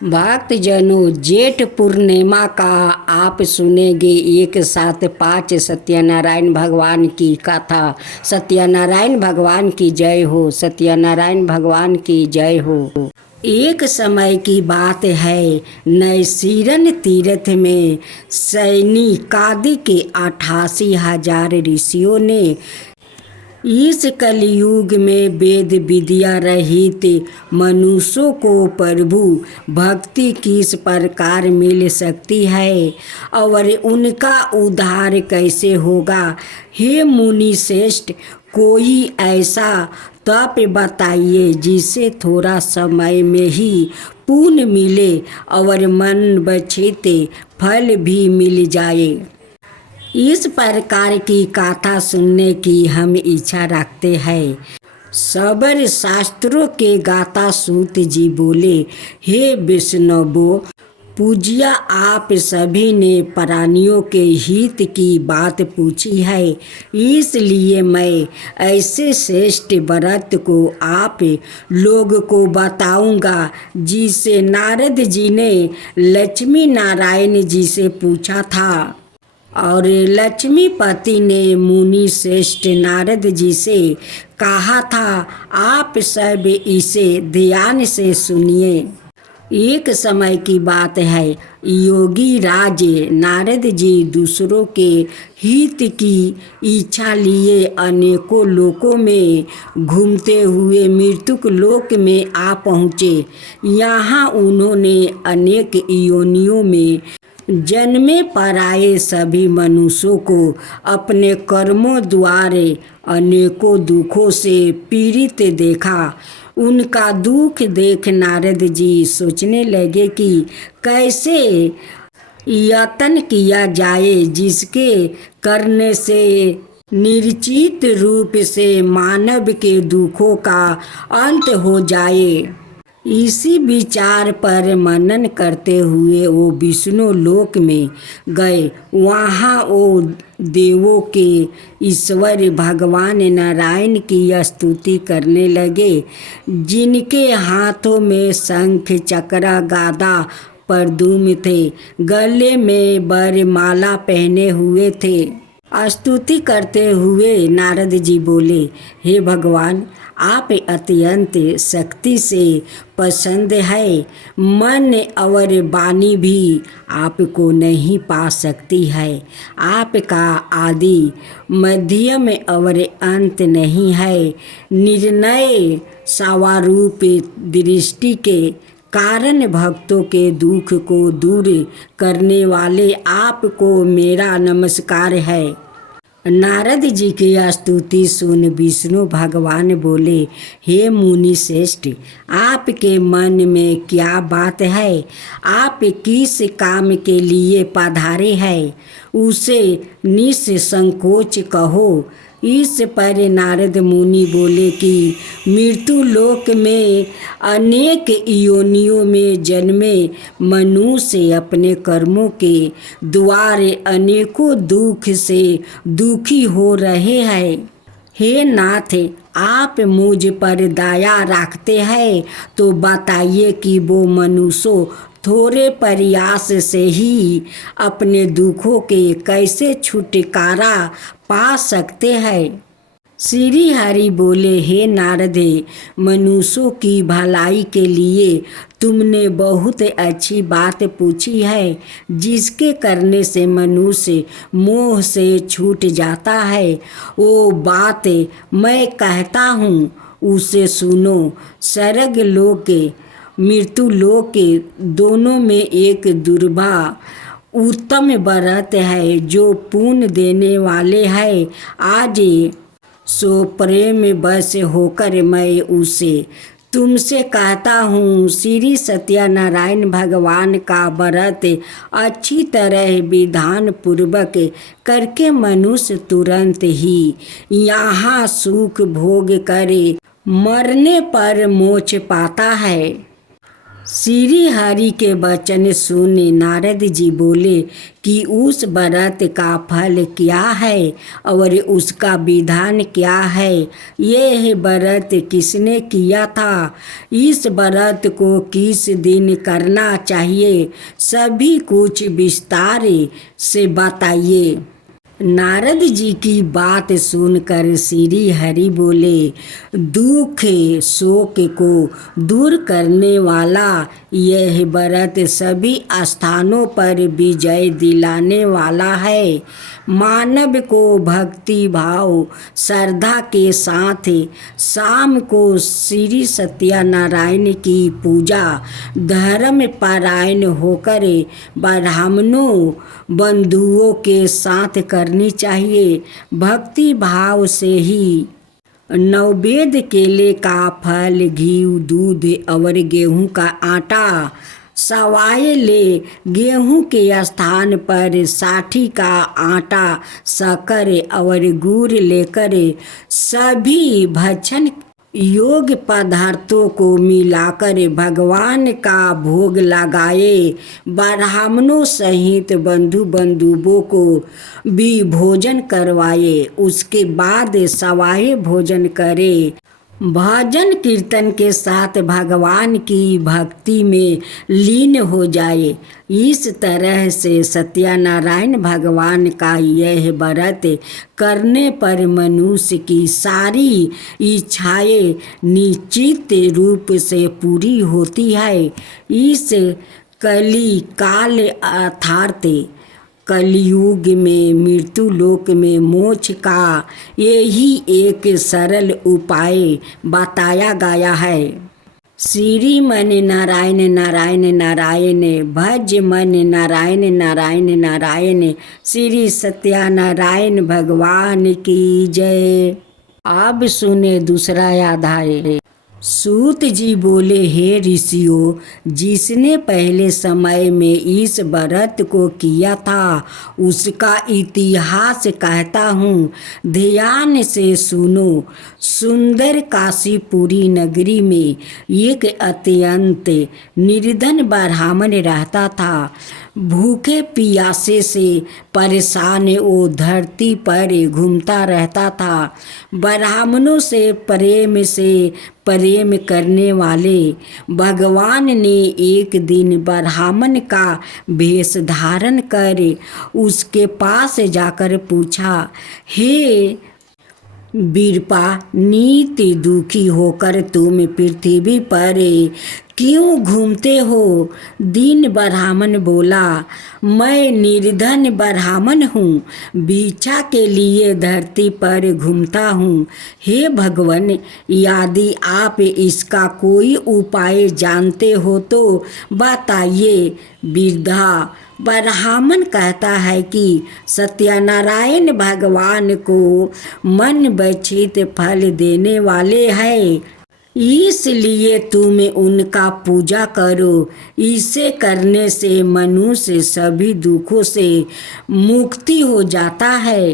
भक्त जनों, जेठ पूर्णिमा का आप सुनेंगे एक साथ 5 सत्यनारायण भगवान की कथा। सत्यनारायण भगवान की जय हो। सत्यनारायण भगवान की जय हो। एक समय की बात है, नैसीरन तीर्थ में सैनिकादि के 88,000 ऋषियों ने इस कलयुग में वेद विद्या रहित मनुष्यों को प्रभु भक्ति किस प्रकार मिल सकती है और उनका उद्धार कैसे होगा। हे मुनि श्रेष्ठ, कोई ऐसा तप बताइए जिसे थोड़ा समय में ही पुण्य मिले और मन बछित फल भी मिल जाए। इस प्रकार की कथा सुनने की हम इच्छा रखते हैं। सबर शास्त्रों के गाता सूत जी बोले, हे विष्णुवो पूज्या, आप सभी ने प्राणियों के हित की बात पूछी है, इसलिए मैं ऐसे श्रेष्ठ व्रत को आप लोग को बताऊंगा जिसे नारद जी ने लक्ष्मी नारायण जी से पूछा था और लक्ष्मीपति ने मुनि श्रेष्ठ नारद जी से कहा था, आप सब इसे ध्यान से सुनिए। एक समय की बात है, योगी राज नारद जी दूसरों के हित की इच्छा लिए अनेकों लोकों में घूमते हुए मृत्युक लोक में आ पहुँचे। यहाँ उन्होंने अनेक योनियों में जन्मे पराए सभी मनुष्यों को अपने कर्मों द्वारा अनेकों दुखों से पीड़ित देखा। उनका दुख देख नारद जी सोचने लगे कि कैसे यत्न किया जाए जिसके करने से निश्चित रूप से मानव के दुखों का अंत हो जाए। इसी विचार पर मनन करते हुए वो विष्णु लोक में गए। वहाँ वो देवों के ईश्वर भगवान नारायण की स्तुति करने लगे, जिनके हाथों में शंख चक्र गदा प्रद्युम्न थे, गले में वरमाला पहने हुए थे। स्तुति करते हुए नारद जी बोले, हे भगवान, आप अत्यंत शक्ति से पसंद है। मन और वाणी भी आपको नहीं पा सकती है। आपका आदि मध्यम और अंत नहीं है। निर्णय स्वारूप दृष्टि के कारण भक्तों के दुख को दूर करने वाले आपको मेरा नमस्कार है। नारद जी की स्तुति सुन विष्णु भगवान बोले, हे मुनि श्रेष्ठ, आपके मन में क्या बात है? आप किस काम के लिए पधारे हैं, उसे निसंकोच कहो। इस पर नारद मुनि बोले कि मृत्यु लोक में अनेक योनियों में जन्मे मनुष्य अपने कर्मों के द्वारे अनेकों दुख से दुखी हो रहे हैं। हे नाथ, आप मुझ पर दया रखते हैं तो बताइए कि वो मनुष्य थोड़े प्रयास से ही अपने दुखों के कैसे छुटकारा पा सकते हैं। श्री हरि बोले, हे नारद, मनुष्यों की भलाई के लिए तुमने बहुत अच्छी बात पूछी है, जिसके करने से मनुष्य मोह से छूट जाता है। वो बात मैं कहता हूँ, उसे सुनो। स्वर्ग लोक मृत्यु लोक दोनों में एक दुर्लभ उत्तम व्रत है जो पुण्य देने वाले है। आज सो प्रेम बस होकर मैं उसे तुमसे कहता हूँ, श्री सत्यनारायण भगवान का व्रत अच्छी तरह विधान पूर्वक करके मनुष्य तुरंत ही यहाँ सुख भोग करे मरने पर मोक्ष पाता है। श्री हरि के वचन सुने नारद जी बोले कि उस व्रत का फल क्या है और उसका विधान क्या है। यह व्रत किसने किया था, इस व्रत को किस दिन करना चाहिए, सभी कुछ विस्तार से बताइए। नारद जी की बात सुनकर श्री हरि बोले, दुख शोक को दूर करने वाला यह व्रत सभी स्थानों पर विजय दिलाने वाला है। मानव को भक्ति भाव श्रद्धा के साथ शाम को श्री सत्यनारायण की पूजा धर्म परायण होकर ब्राह्मणों बंधुओं के साथ करनी चाहिए। भक्ति भाव से ही नैवेद्य केले का फल, घी, दूध और गेहूं का आटा सवाए ले। गेहूं के स्थान पर साठी का आटा, शक्कर और गुड़ लेकर सभी भक्षण योग पदार्थों को मिलाकर भगवान का भोग लगाए। ब्राह्मणों सहित बंधु बंधुओं को भी भोजन करवाए। उसके बाद सवाए भोजन करे। भजन कीर्तन के साथ भगवान की भक्ति में लीन हो जाए। इस तरह से सत्यनारायण भगवान का यह व्रत करने पर मनुष्य की सारी इच्छाएं निश्चित रूप से पूरी होती है। इस कली काल अर्थात कलयुग में मृत्यु लोक में मोक्ष का यही एक सरल उपाय बताया गया है। श्री मन नारायण नारायण नारायण, भज मन नारायण नारायण नारायण। श्री सत्यनारायण भगवान की जय। अब सुने दूसरा अध्याय। सूत जी बोले, हे ऋषियों, जिसने पहले समय में इस व्रत को किया था उसका इतिहास कहता हूँ, ध्यान से सुनो। सुंदर काशीपुरी नगरी में एक अत्यंत निर्धन ब्राह्मण रहता था। भूखे प्यासे से परेशान वो धरती पर घूमता रहता था। ब्राह्मणों से प्रेम करने वाले भगवान ने एक दिन ब्राह्मण का वेश धारण कर उसके पास जाकर पूछा, हे वीरपा, नित्य दुखी होकर तुम पृथ्वी पर क्यों घूमते हो? दीन ब्राह्मण बोला, मैं निर्धन ब्राह्मण हूँ, भिक्षा के लिए धरती पर घूमता हूँ। हे भगवान, यदि आप इसका कोई उपाय जानते हो तो बताइए। वृद्धा ब्राह्मण कहता है कि सत्यनारायण भगवान को मन वांछित फल देने वाले हैं, इसलिए तुम उनका पूजा करो। इसे करने से मनुष्य सभी दुखों से मुक्ति हो जाता है।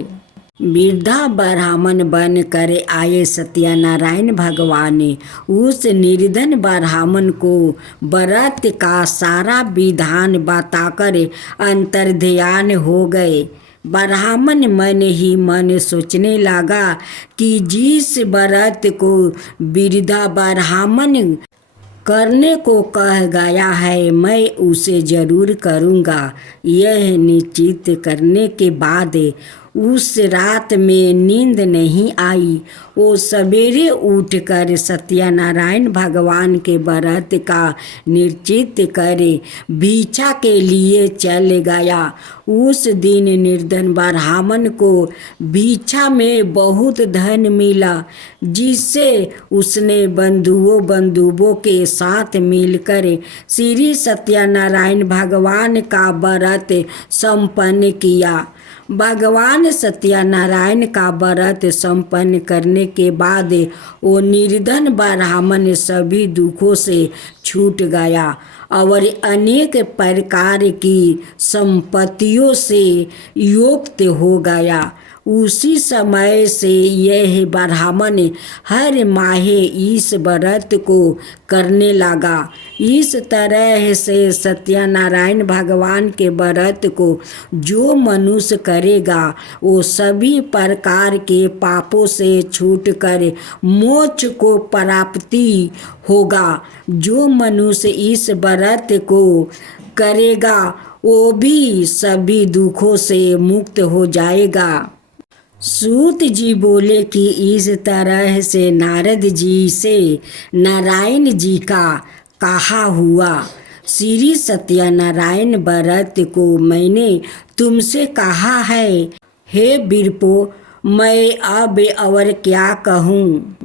वृद्धा ब्राह्मण बन कर आए सत्यनारायण भगवान उस निर्धन ब्राह्मण को व्रत का सारा विधान बताकर अंतर्ध्यान हो गए। ब्राह्मण मन ही मन सोचने लगा कि जिस व्रत को वृद्धा ब्राह्मण करने को कह गया है, मैं उसे जरूर करूँगा। यह निश्चित करने के बाद उस रात में नींद नहीं आई। वो सवेरे उठकर सत्यनारायण भगवान के व्रत का निश्चित करे भिक्षा के लिए चल गया। उस दिन निर्धन ब्राह्मण को भिक्षा में बहुत धन मिला, जिससे उसने बंधुओं के साथ मिलकर श्री सत्यनारायण भगवान का व्रत संपन्न किया। भगवान सत्यनारायण का व्रत संपन्न करने के बाद वो निर्धन ब्राह्मण सभी दुखों से छूट गया और अनेक प्रकार की संपत्तियों से युक्त हो गया। उसी समय से यह ब्राह्मण हर माहे इस व्रत को करने लगा। इस तरह से सत्यनारायण भगवान के व्रत को जो मनुष्य करेगा वो सभी प्रकार के पापों से छूटकर मोक्ष को प्राप्ति होगा। जो मनुष्य इस व्रत को करेगा वो भी सभी दुखों से मुक्त हो जाएगा। सूत जी बोले कि इस तरह से नारद जी से नारायण जी का कहा हुआ। श्री सत्यनारायण व्रत को मैंने तुमसे कहा है। हे विप्रो, मैं अब और क्या कहूँ।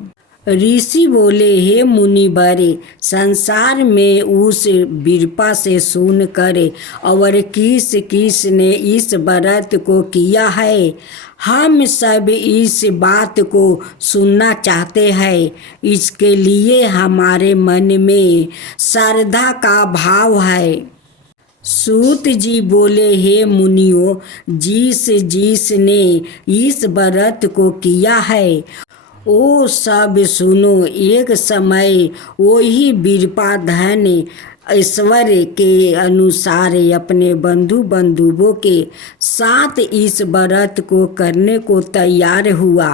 ऋषि बोले, हे मुनिवर, संसार में उस विप्र से सुन कर और किस किस ने इस व्रत को किया है, हम सब इस बात को सुनना चाहते हैं। इसके लिए हमारे मन में श्रद्धा का भाव है। सूत जी बोले, हे मुनियों, जिस जिस ने इस व्रत को किया है ओ सब सुनो। एक समय वही विप्र धन ऐश्वर्य के अनुसार अपने बंधु बंधुओं के साथ इस व्रत को करने को तैयार हुआ।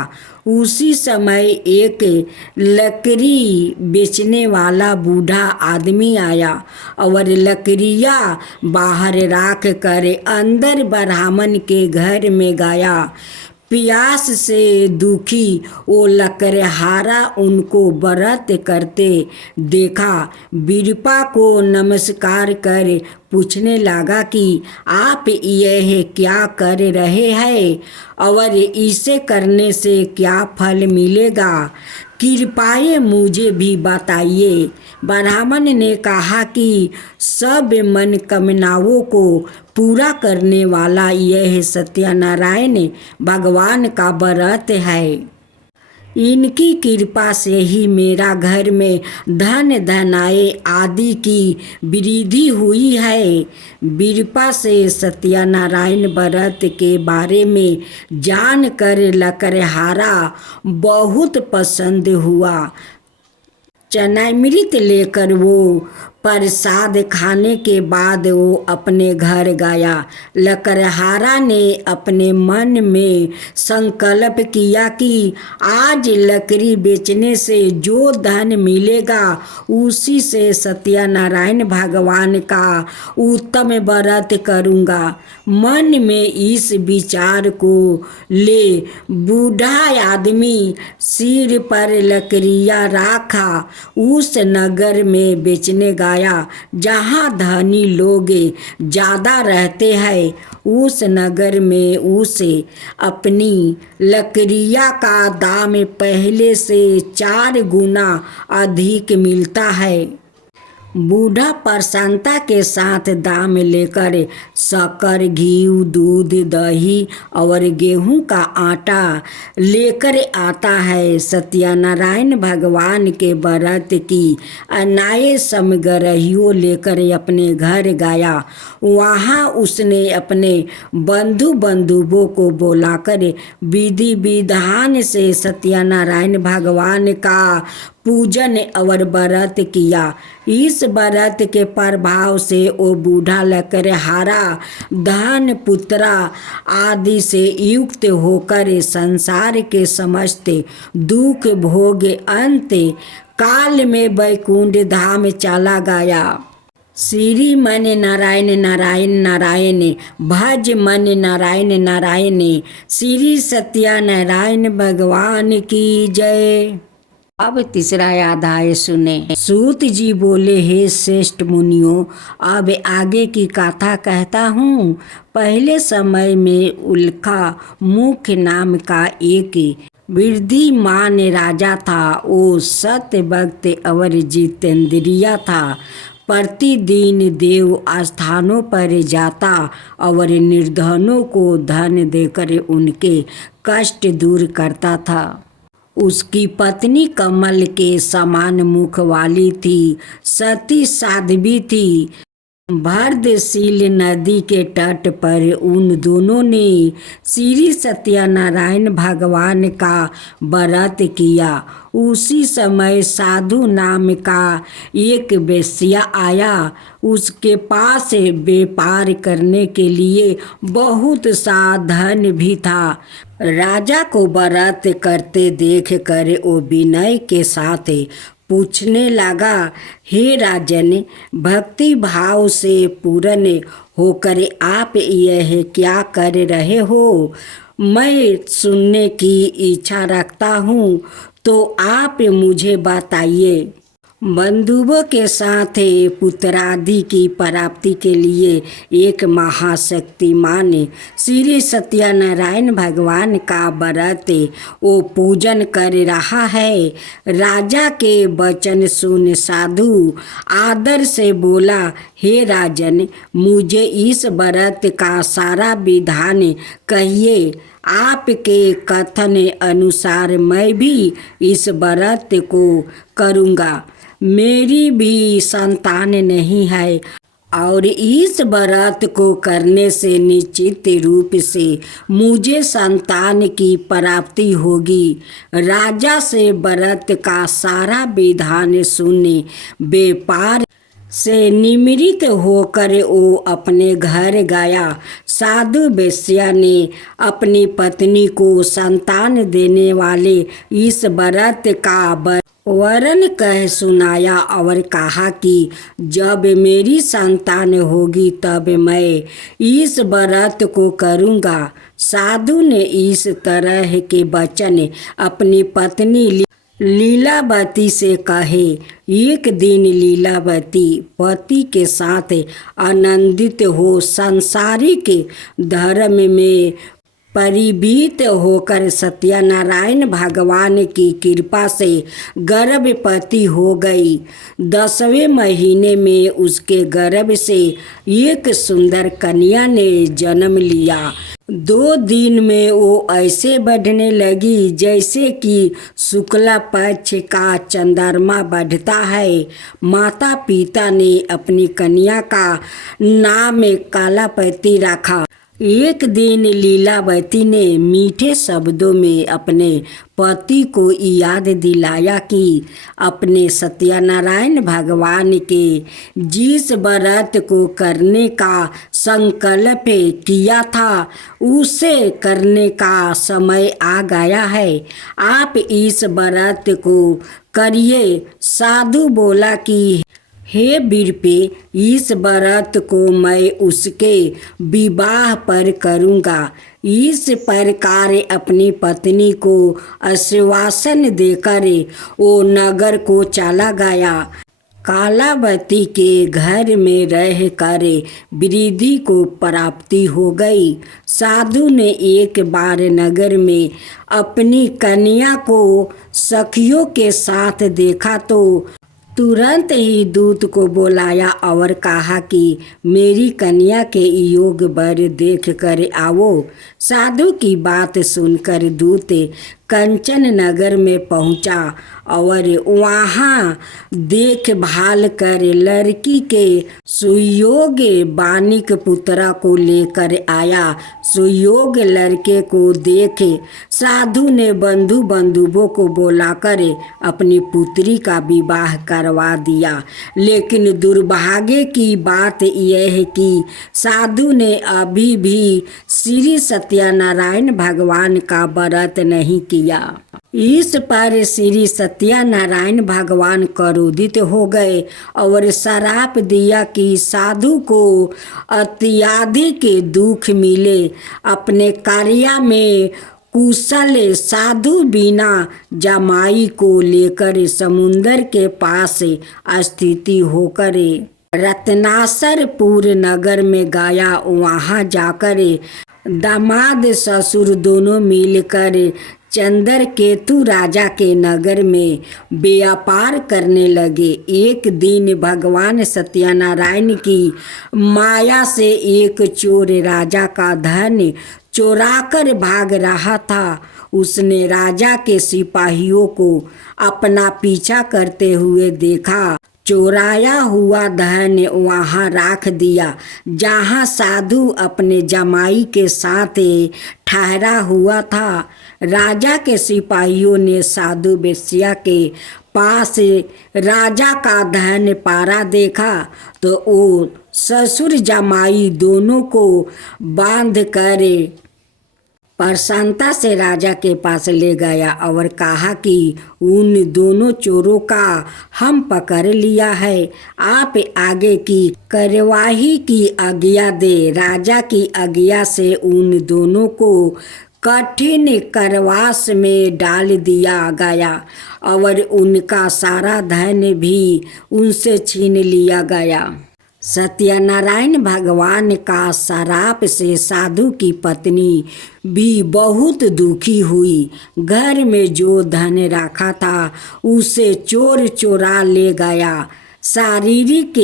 उसी समय एक लकड़ी बेचने वाला बूढ़ा आदमी आया और लकड़ियाँ बाहर रख कर अंदर ब्राह्मण के घर में गया। प्यास से दुखी वो लकड़हारा उनको व्रत करते देखा। विप्र को नमस्कार कर पूछने लगा कि आप यह क्या कर रहे हैं और इसे करने से क्या फल मिलेगा, कृपया मुझे भी बताइए। ब्राह्मण ने कहा कि सब मनोकामनाओं को पूरा करने वाला यह सत्यनारायण भगवान का व्रत है। इनकी कृपा से ही मेरा घर में धन धनाय आदि की वृद्धि हुई है। विप्र से सत्यनारायण व्रत के बारे में जानकर लकड़हारा बहुत पसंद हुआ। चनामृत लेकर वो प्रसाद खाने के बाद वो अपने घर गया। लकड़हारा ने अपने मन में संकल्प किया कि आज लकड़ी बेचने से जो धन मिलेगा उसी से सत्यनारायण भगवान का उत्तम व्रत करूँगा। मन में इस विचार को ले बूढ़ा आदमी सिर पर लकड़ियाँ रखा उस नगर में बेचने गया जहाँ धनी लोग ज़्यादा रहते हैं। उस नगर में उसे अपनी लकड़ियाँ का दाम पहले से 4 गुना अधिक मिलता है। बूढ़ा प्रसन्नता के साथ दाम लेकर शक्कर, घी, दूध, दही और गेहूं का आटा लेकर आता है। सत्यनारायण भगवान के व्रत की अनाय सामग्रियों लेकर अपने घर गया। वहाँ उसने अपने बंधु बंधुओं को बुलाकर विधि विधान से सत्यनारायण भगवान का पूजन और व्रत किया। इस व्रत के प्रभाव से वो बूढ़ा लकड़हारा धन पुत्रा आदि से युक्त होकर संसार के समस्त दुख भोग अंत काल में वैकुंठ धाम चला गया। श्री मन नारायण नारायण नारायण, भज मन नारायण नारायण। श्री सत्यनारायण भगवान की जय। अब तीसरा अध्याय सुने। सूत जी बोले, हे श्रेष्ठ मुनियों, अब आगे की कथा कहता हूँ। पहले समय में उल्का मुख्य नाम का एक वृद्धिमान राजा था। वो सत्य भक्त और जितेंद्रिया था। प्रतिदिन देव स्थानों पर जाता और निर्धनों को धन देकर उनके कष्ट दूर करता था। उसकी पत्नी कमल के समान मुख वाली थी, सती साध्वी थी। भारतशील नदी के तट पर उन दोनों ने श्री सत्यनारायण भगवान का व्रत किया। उसी समय साधु नाम का एक वेश्या आया। उसके पास व्यापार करने के लिए बहुत सा धन भी था। राजा को व्रत करते देख कर वो विनय के साथ पूछने लगा, हे राजन, भक्ति भाव से पूर्ण होकर आप यह क्या कर रहे हो? मैं सुनने की इच्छा रखता हूँ, तो आप मुझे बताइए। बंधुओं के साथ पुत्रादि की प्राप्ति के लिए एक महाशक्तिमान श्री सत्यनारायण भगवान का व्रत वो पूजन कर रहा है। राजा के वचन सुन साधु आदर से बोला, हे राजन, मुझे इस व्रत का सारा विधान कहिए। आपके कथन अनुसार मैं भी इस व्रत को करूँगा। मेरी भी संतान नहीं है और इस व्रत को करने से निश्चित रूप से मुझे संतान की प्राप्ति होगी। राजा से व्रत का सारा विधान सुने व्यापार से निमृत होकर वो अपने घर गया। साधु वेश्या ने अपनी पत्नी को संतान देने वाले इस व्रत का वरन कह सुनाया और कहा कि जब मेरी संतान होगी तब मैं इस व्रत को करूँगा। साधु ने इस तरह के वचन अपनी पत्नी लीलावती से कहे। एक दिन लीलावती पति के साथ आनंदित हो सांसारिक धर्म में परिवीत होकर सत्यनारायण भगवान की कृपा से गर्भवती हो गई। 10वें महीने में उसके गर्भ से एक सुंदर कन्या ने जन्म लिया। 2 दिन में वो ऐसे बढ़ने लगी जैसे कि शुक्ला पक्ष का चंद्रमा बढ़ता है। माता पिता ने अपनी कन्या का नाम कलापति रखा। एक दिन लीलावती ने मीठे शब्दों में अपने पति को याद दिलाया कि अपने सत्यनारायण भगवान के जिस व्रत को करने का संकल्प किया था उसे करने का समय आ गया है। आप इस व्रत को करिए। साधु बोला कि हे वीरपे, इस व्रत को मैं उसके विवाह पर करूँगा। इस प्रकार अपनी पत्नी को आश्वासन देकर वो नगर को चला गया। कालावती के घर में रह कर वृद्धि को प्राप्ति हो गई। साधु ने एक बार नगर में अपनी कन्या को सखियों के साथ देखा तो तुरंत ही दूत को बुलाया और कहा कि मेरी कन्या के योग वर देख कर आओ। साधु की बात सुनकर दूत कंचन नगर में पहुंचा और वहाँ देखभाल कर लड़की के सुयोग्य बानिक पुत्रा को लेकर आया। सुयोग्य लड़के को देखे साधु ने बंधुओं को बुलाकर अपनी पुत्री का विवाह करवा दिया। लेकिन दुर्भाग्य की बात यह है कि साधु ने अभी भी श्री सत्यनारायण भगवान का व्रत नहीं किया। इस पर श्री सत्यनारायण भगवान क्रोधित हो गए और श्राप दिया कि साधु को अत्यधिक दुख मिले। अपने कार्य में कुशल साधु बिना जमाई को लेकर समुद्र के पास स्थिति होकर रत्नासरपुर नगर में गया। वहाँ जाकर दामाद ससुर दोनों मिलकर चंद्रकेतु राजा के नगर में व्यापार करने लगे। एक दिन भगवान सत्यनारायण की माया से एक चोर राजा का धन चोराकर भाग रहा था। उसने राजा के सिपाहियों को अपना पीछा करते हुए देखा चोराया हुआ धन वहाँ राख दिया जहाँ साधु अपने जमाई के साथ ठहरा हुआ था। राजा के सिपाहियों ने साधु वेश्या के पास राजा का धन पारा देखा तो वो ससुर जमाई दोनों को बांध कर प्रसन्नता से राजा के पास ले गया और कहा कि उन दोनों चोरों का हम पकड़ लिया है, आप आगे की कार्यवाही की आज्ञा दे। राजा की आज्ञा से उन दोनों को कठिन कारावास में डाल दिया गया और उनका सारा धन भी उनसे छीन लिया गया। सत्यनारायण भगवान का शराप से साधु की पत्नी भी बहुत दुखी हुई। घर में जो धन रखा था उसे चोर चोरा ले गया। शारीरिक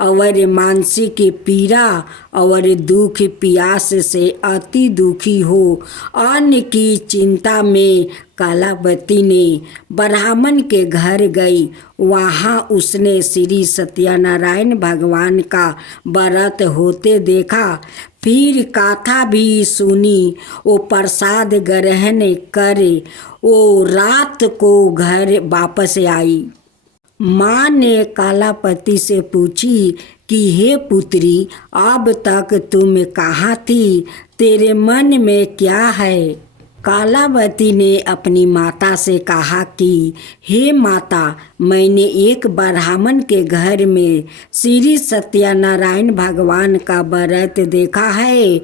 और मानसिक पीड़ा और दुख प्यास से अति दुखी हो अन्न की चिंता में कलावती ने ब्राह्मण के घर गई। वहाँ उसने श्री सत्यनारायण भगवान का व्रत होते देखा। फिर कथा भी सुनी। वो प्रसाद ग्रहण कर वो रात को घर वापस आई। माँ ने कलापति से पूछी कि हे पुत्री, अब तक तुम कहाँ थी? तेरे मन में क्या है? कलावती ने अपनी माता से कहा कि हे माता, मैंने एक ब्राह्मण के घर में श्री सत्यनारायण भगवान का व्रत देखा है।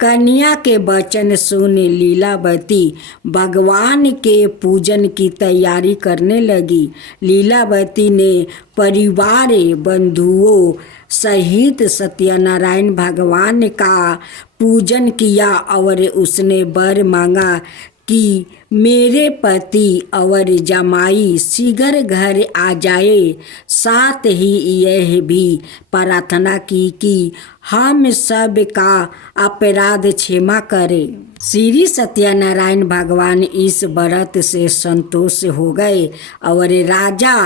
कन्या के वचन सुन लीलावती भगवान के पूजन की तैयारी करने लगी। लीलावती ने परिवार बंधुओं सहित सत्यनारायण भगवान का पूजन किया और उसने वर मांगा कि मेरे पति और जमाई शीघ्र घर आ जाए। साथ ही यह भी प्रार्थना की कि हम सब का अपराध क्षमा करे। श्री सत्यनारायण भगवान इस व्रत से संतोष हो गए और राजा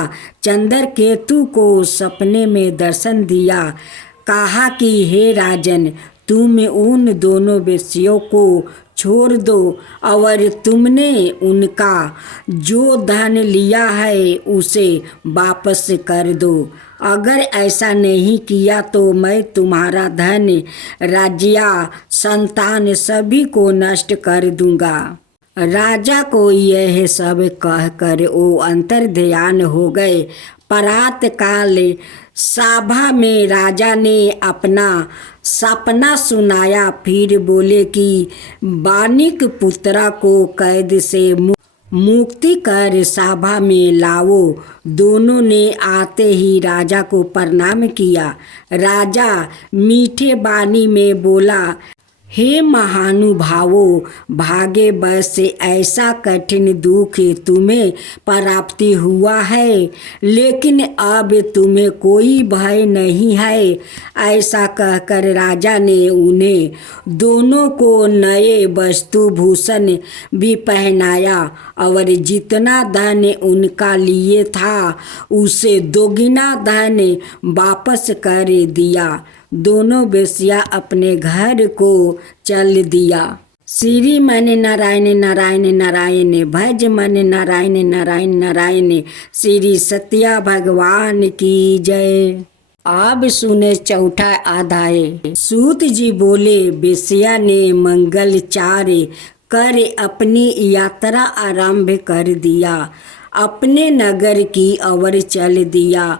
चंद्रकेतु को सपने में दर्शन दिया। कहा कि हे राजन, तुम उन दोनों वेश्यों को छोड़ दो और तुमने उनका जो धन लिया है उसे वापस कर दो। अगर ऐसा नहीं किया तो मैं तुम्हारा धन, राज्य, संतान सभी को नष्ट कर दूंगा। राजा को यह सब कहकर वो अंतर्ध्यान हो गए। प्रातः काल सभा में राजा ने अपना सपना सुनाया। फिर बोले कि बानिक पुत्रा को कैद से मुक्ति कर सभा में लाओ। दोनों ने आते ही राजा को प्रणाम किया। राजा मीठे वाणी में बोला, हे महानुभावों, भाग्य बस से ऐसा कठिन दुख तुम्हें प्राप्ति हुआ है, लेकिन अब तुम्हें कोई भय नहीं है। ऐसा कहकर राजा ने उन्हें दोनों को नए वस्तु भूषण भी पहनाया और जितना धन उनका लिए था उसे दोगुना धन वापस कर दिया। दोनों वेश्या अपने घर को चल दिया। श्री मन नारायण नारायण नारायण, भज मन नारायण नारायण नारायण। श्री सत्या भगवान की जय। अब सुने चौथा अध्याय। सूत जी बोले, वेश्या ने मंगलचार कर अपनी यात्रा आरंभ कर दिया। अपने नगर की ओर चल दिया।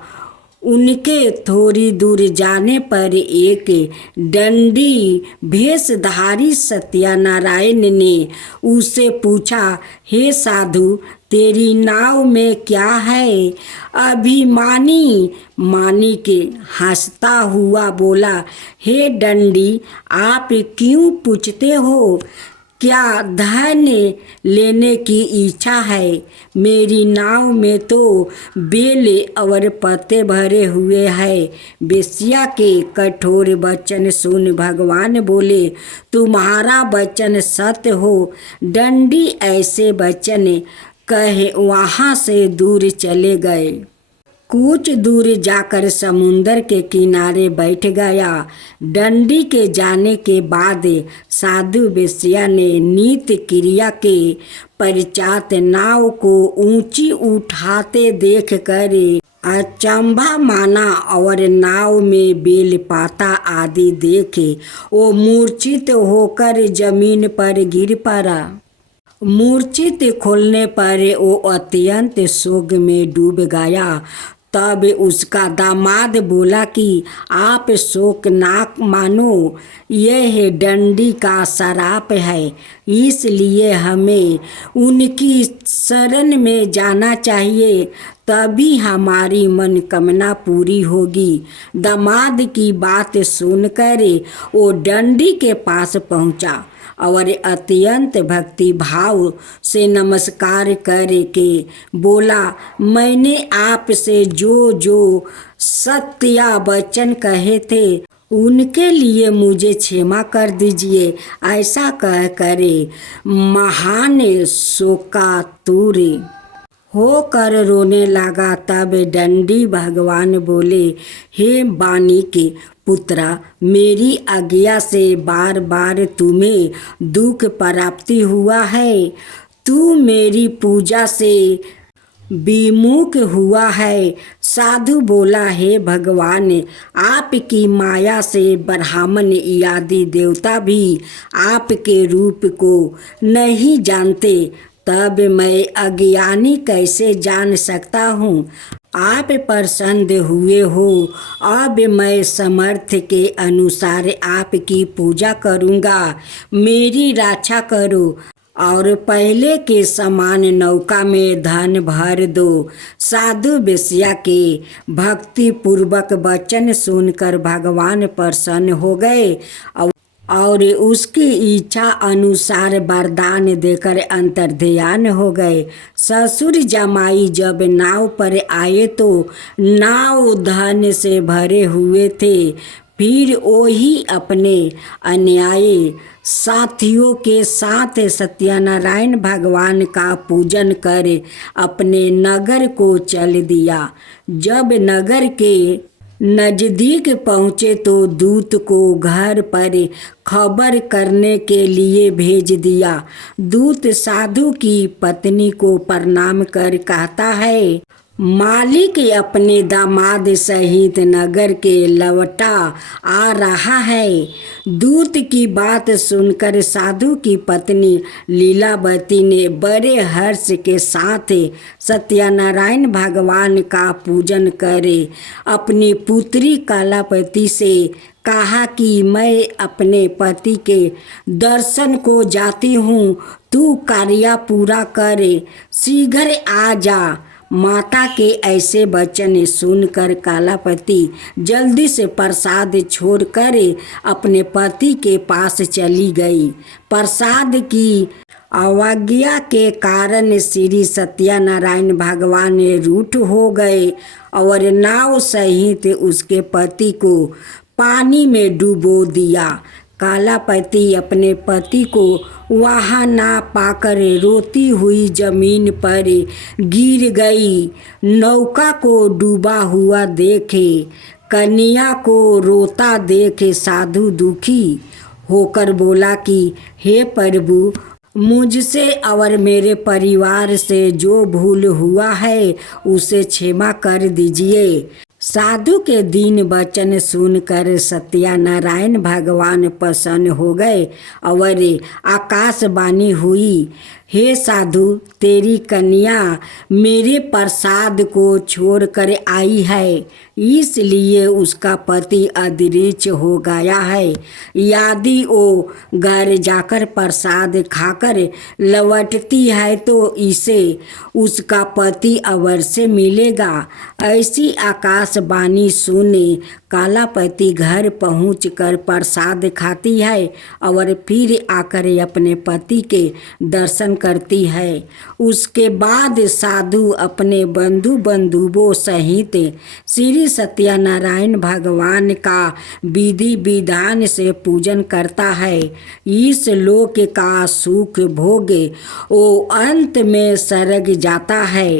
उनके थोड़ी दूर जाने पर एक दंडी भेषधारी सत्यनारायण ने उससे पूछा, हे साधु, तेरी नाव में क्या है? अभिमानी मानिक हंसता हुआ बोला, हे दंडी, आप क्यों पूछते हो? क्या धन लेने की इच्छा है? मेरी नाव में तो बेल और पत्ते भरे हुए हैं। वेश्या के कठोर वचन सुन भगवान बोले, तुम्हारा वचन सत्य हो। दंडी ऐसे वचन कहे वहाँ से दूर चले गए। कुछ दूर जाकर समुंदर के किनारे बैठ गया। डंडी के जाने के बाद साधु वेश्या ने नित्य क्रिया के पश्चात नाव को ऊंची उठाते देख कर अचंभा माना और नाव में बेलपाता आदि देखे वो मूर्छित होकर जमीन पर गिर पड़ा। मूर्छित खोलने पर वो अत्यंत शोक में डूब गया। तब उसका दामाद बोला कि आप शोक ना मानो, यह डंडी का श्राप है, इसलिए हमें उनकी शरण में जाना चाहिए, तभी हमारी मनोकामना पूरी होगी। दामाद की बात सुनकर वो डंडी के पास पहुंचा और अत्यंत भक्ति भाव से नमस्कार करके बोला, मैंने आपसे जो जो सत्य वचन कहे थे उनके लिए मुझे क्षमा कर दीजिए। ऐसा कह करे महान शोकातुर होकर रोने लगा। तब डंडी भगवान बोले, हे वाणी के पुत्रा, मेरी आज्ञा से बार बार तुम्हें दुख प्राप्ति हुआ है। तू मेरी पूजा से विमुख हुआ है। साधु बोला, हे भगवान, आपकी माया से ब्राह्मण आदि देवता भी आपके रूप को नहीं जानते, तब मैं अज्ञानी कैसे जान सकता हूँ। आप प्रसन्न हुए हो, अब मैं समर्थ के अनुसार आपकी पूजा करूँगा। मेरी रक्षा करो और पहले के समान नौका में धन भर दो। साधु वेश्या के भक्ति पूर्वक वचन सुनकर भगवान प्रसन्न हो गए और उसकी इच्छा अनुसार वरदान देकर अंतर्ध्यान हो गए। ससुर जमाई जब नाव पर आए तो नाव धन से भरे हुए थे। फिर वही अपने अन्यायी साथियों के साथ सत्यनारायण भगवान का पूजन कर अपने नगर को चल दिया। जब नगर के नजदीक पहुँचे तो दूत को घर पर खबर करने के लिए भेज दिया। दूत साधु की पत्नी को प्रणाम कर कहता है, मालिक अपने दामाद सहित नगर के लौटा आ रहा है। दूत की बात सुनकर साधु की पत्नी लीलावती ने बड़े हर्ष के साथ सत्यनारायण भगवान का पूजन करे अपनी पुत्री कलावती से कहा कि मैं अपने पति के दर्शन को जाती हूँ, तू कार्य पूरा करे, शीघ्र आ जा। माता के ऐसे वचन सुनकर कलावती जल्दी से प्रसाद छोड़कर अपने पति के पास चली गई। प्रसाद की अवज्ञा के कारण श्री सत्यनारायण भगवान रूठ हो गए और नाव सहित उसके पति को पानी में डुबो दिया। कलावती अपने पति को वहाँ ना पाकर रोती हुई जमीन पर गिर गई। नौका को डूबा हुआ देखे कन्या को रोता देखे साधु दुखी होकर बोला कि हे प्रभु, मुझसे और मेरे परिवार से जो भूल हुआ है उसे क्षमा कर दीजिए। साधु के दीन वचन सुनकर सत्यनारायण भगवान प्रसन्न हो गए और आकाशवाणी हुई, हे साधु, तेरी कन्या मेरे प्रसाद को छोड़कर आई है, इसलिए उसका पति अदृश्य हो गया है। यदि वो घर जाकर प्रसाद खाकर लौटती है तो इसे उसका पति अवश्य मिलेगा। ऐसी आकाशवाणी सुने कलावती घर पहुंचकर प्रसाद खाती है और फिर आकर अपने पति के दर्शन करती है। उसके बाद साधु अपने बंधु बंधुओं सहित श्री सत्यनारायण भगवान का विधि विधान से पूजन करता है। इस लोक का सुख भोग वो अंत में स्वर्ग जाता है।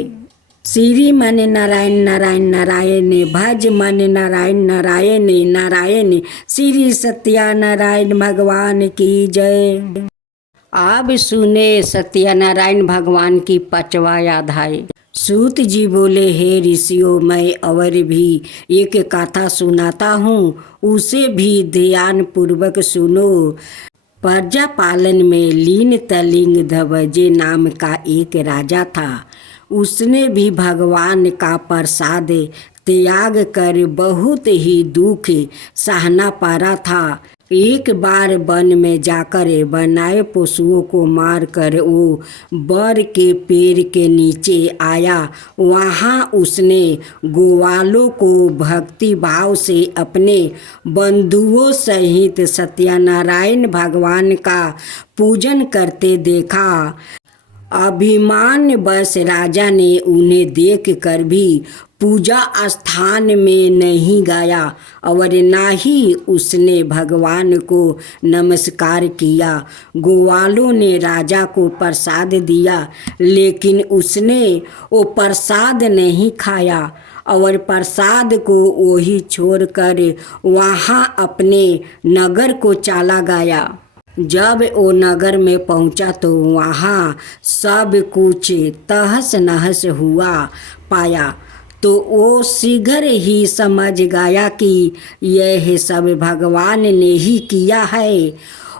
श्री मन नारायण नारायण नारायण भज मन नारायण नारायण नारायण श्री सत्यनारायण भगवान की जय। अब सुने सत्यनारायण भगवान की 5वां अध्याय। सूत जी बोले, हे ऋषियों, मैं और भी एक कथा सुनाता हूँ, उसे भी ध्यान पूर्वक सुनो। प्रजा पालन में लीन तलिंग धवजे नाम का एक राजा था। उसने भी भगवान का प्रसाद त्याग कर बहुत ही दुख सहना पड़ा था। एक बार वन में जाकर बनाए पशुओं को मारकर वो बर के पेड़ के नीचे आया। वहाँ उसने गोवालों को भक्ति भाव से अपने बंधुओं सहित सत्यनारायण भगवान का पूजन करते देखा। अभिमान बस राजा ने उन्हें देखकर भी पूजा स्थान में नहीं गया और ना ही उसने भगवान को नमस्कार किया। गोवालों ने राजा को प्रसाद दिया, लेकिन उसने वो प्रसाद नहीं खाया और प्रसाद को वही छोड़कर वहाँ अपने नगर को चला गया। जब वो नगर में पहुंचा तो वहाँ सब कुछ तहस नहस हुआ पाया, तो वो शीघ्र ही समझ गया कि यह सब भगवान ने ही किया है।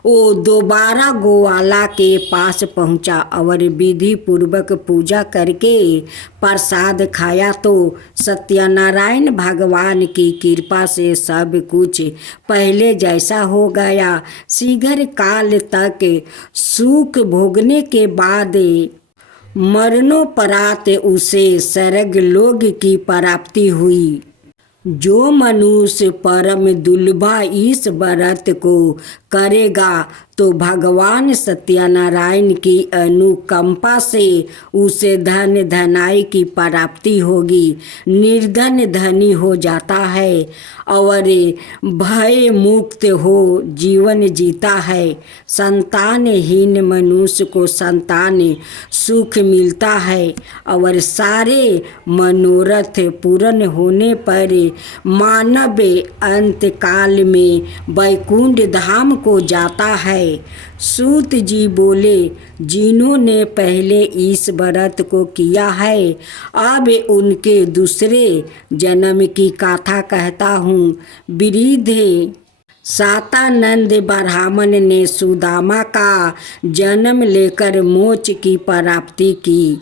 वो दोबारा गोवाला के पास पहुंचा और विधि पूर्वक पूजा करके प्रसाद खाया, तो सत्यनारायण भगवान की कृपा से सब कुछ पहले जैसा हो गया। शीघ्र काल तक सुख भोगने के बाद मरणोपरांत उसे स्वर्ग लोक की प्राप्ति हुई। जो मनुष्य परम दुर्लभा इस व्रत को करेगा तो भगवान सत्यनारायण की अनुकंपा से उसे धन धनाई की प्राप्ति होगी। निर्धन धनी हो जाता है और भय मुक्त हो जीवन जीता है। संतानहीन मनुष्य को संतान सुख मिलता है और सारे मनोरथ पूर्ण होने पर मानव अंतकाल में वैकुंठ धाम को जाता है। सूत जी बोले, जिन्होंने पहले इस व्रत को किया है, अब उनके दूसरे जन्म की कथा कहता हूँ। वृद्ध सातानंद ब्राह्मण ने सुदामा का जन्म लेकर मोक्ष की प्राप्ति की।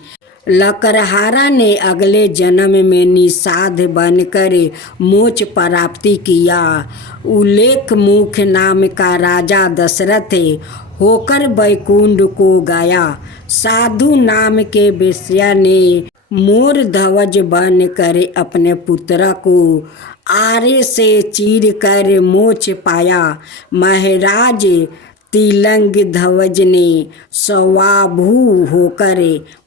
लकड़हारा ने अगले जन्म में निषाद बनकर मोक्ष प्राप्ति किया। उल्लेखमुख नाम का राजा दशरथ होकर वैकुंठ को गया। साधु नाम के वेश्या ने मोर ध्वज बनकर अपने पुत्र को आरे से चीर कर मोक्ष पाया। महाराज तिलंग ध्वज ने स्वाभू होकर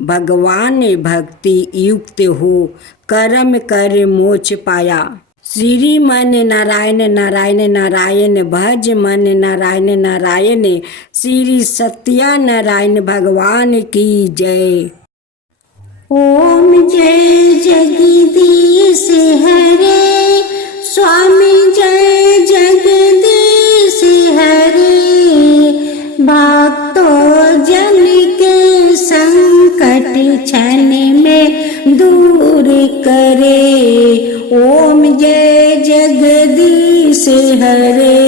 भगवान भक्ति युक्त हो कर्म कर मोक्ष पाया। श्री मन नारायण नारायण नारायण भज मन नारायण नारायण श्री सत्यनारायण भगवान की जय। ओम जय जगदीश हरे स्वामी जय जगदीश हरे। भक्तों जन के संकट क्षण में दूर करे। ओम जय जगदीश हरे।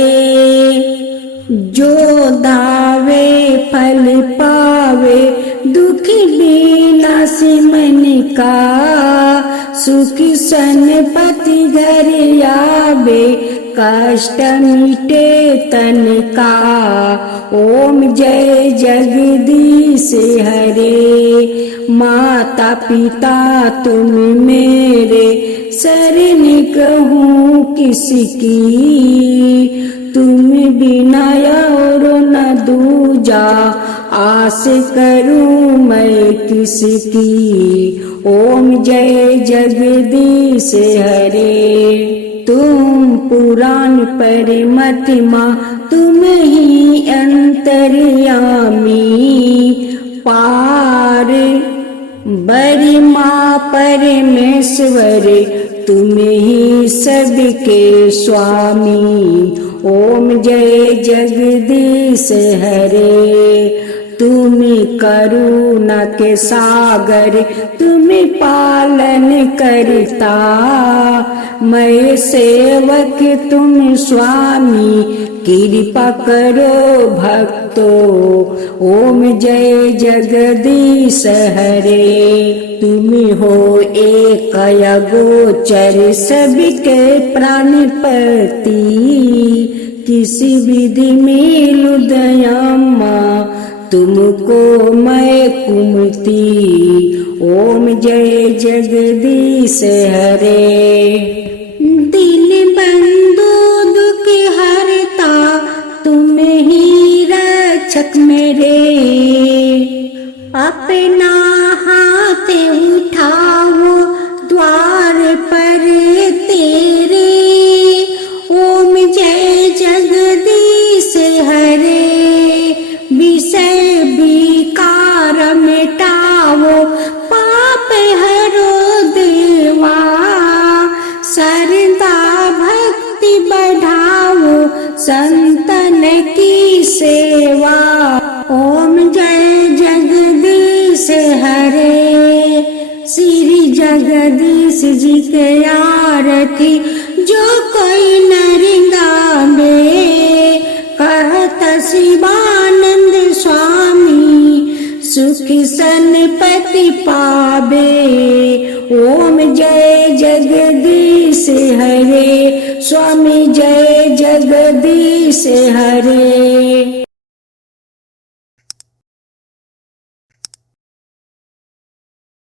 जो दावे फल पावे दुखी विनाश मन का। सुख संपत्ति घर आवे कष्ट मिटे तन का। ओम जय जगदीश हरे। माता पिता तुम मेरे शरण कहूँ किसकी। तुम बिना और न दूजा आस करूँ मैं किसकी। ओम जय जगदीश हरे। तुम पुराण परमात्मा तुम ही अंतर्यामी। पार बड़ी माँ परमेश्वर तुम ही सबके स्वामी। ओम जय जगदीश हरे। तुम करुणा के सागर तुम पालन करता। मैं सेवक तुम स्वामी कृपा करो भक्तो। ओम जय जगदीश हरे। तुम हो एक अगोचर सबके प्राणपति। किसी विधि मिलु दयामा तुमको मैं कुमति। ओम जय जगदीश हरे। दीन बंधु दुख हरता तुम ही रक्षक मेरे। अपना हाथ उठाओ द्वार पर तेरे। ओम जय जगदीश हरे। विषय विकार मिटाओ पाप हरो देवा। श्रद्धा भक्ति बढ़ाओ संतन की सेवा। ओम जय जगदीश हरे। श्री जगदीश जी के आरती जो कोई नर गावे। कहत शिवानंद स्वामी सुख सनपति पावे। ओम जय जगदीश हरे। स्वामी जय जगदीश हरे।